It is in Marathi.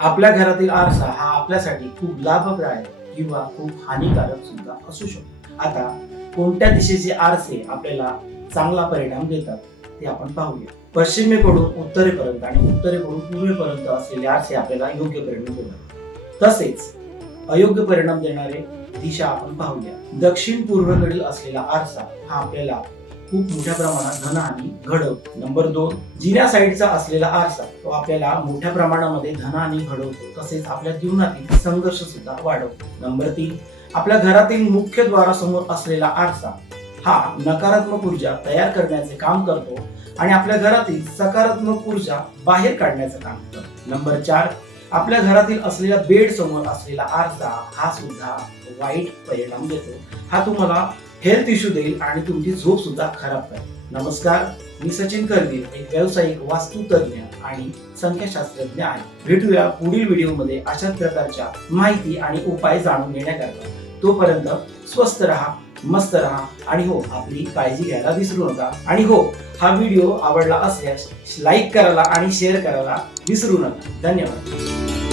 आपल्या घरातील आरसा हा आपल्यासाठी खूप लाभदायक किंवा खूप हानिकारक सुद्धा असू शकतो. आता कोणत्या दिशेचे आरसे आपल्याला चांगला परिणाम देतात ते आपण पाहूया. पश्चिमेकडून उत्तरेपर्यंत आणि उत्तरेकडून पूर्वेपर्यंत असलेले आरसे आपल्याला योग्य परिणाम देतात. तसेच अयोग्य परिणाम देणारे दिशा आपण पाहूया. दक्षिण पूर्वेकडील असलेला आरसा हा आपल्याला खूप मोठ्या प्रमाणात धनहानी घडवतो. नंबर 2, जिन्या साईडचा असलेला आरसा तो आपल्याला मोठ्या प्रमाणामध्ये धनहानी घडवतो, तसेच आपल्या जीवनातील संघर्ष सुद्धा वाढवतो. नंबर 3, आपल्या घरातील मुख्य द्वारासमोर असलेला आरसा हा नकारात्मक ऊर्जा तयार करण्याचे काम करतो आणि आपल्या घरातील सकारात्मक ऊर्जा बाहेर काढण्याचं काम करतो. नंबर 4, आपल्या घरातील असलेल्या बेड समोर असलेला आरसा हा सुद्धा वाईट परिणाम देतो. हा तुम्हाला हेल्थ इश्यू देईल आणि तुमची झोप सुद्धा खराब करेल. नमस्कार, मी सचिन करवीर, एक व्यावसायिक वास्तुतज्ञ आणि संख्याशास्त्रज्ञ आहे. भेटूया पुढील व्हिडिओमध्ये अशाच प्रकारच्या माहिती आणि उपाय जाणून घेण्याकरता. तोपर्यंत स्वस्थ राहा, मस्त राहा आणि हो, आपली काळजी घ्यायला विसरू नका. आणि हो, हा व्हिडिओ आवडला असल्यास लाईक करायला आणि शेअर करायला विसरू नका. धन्यवाद.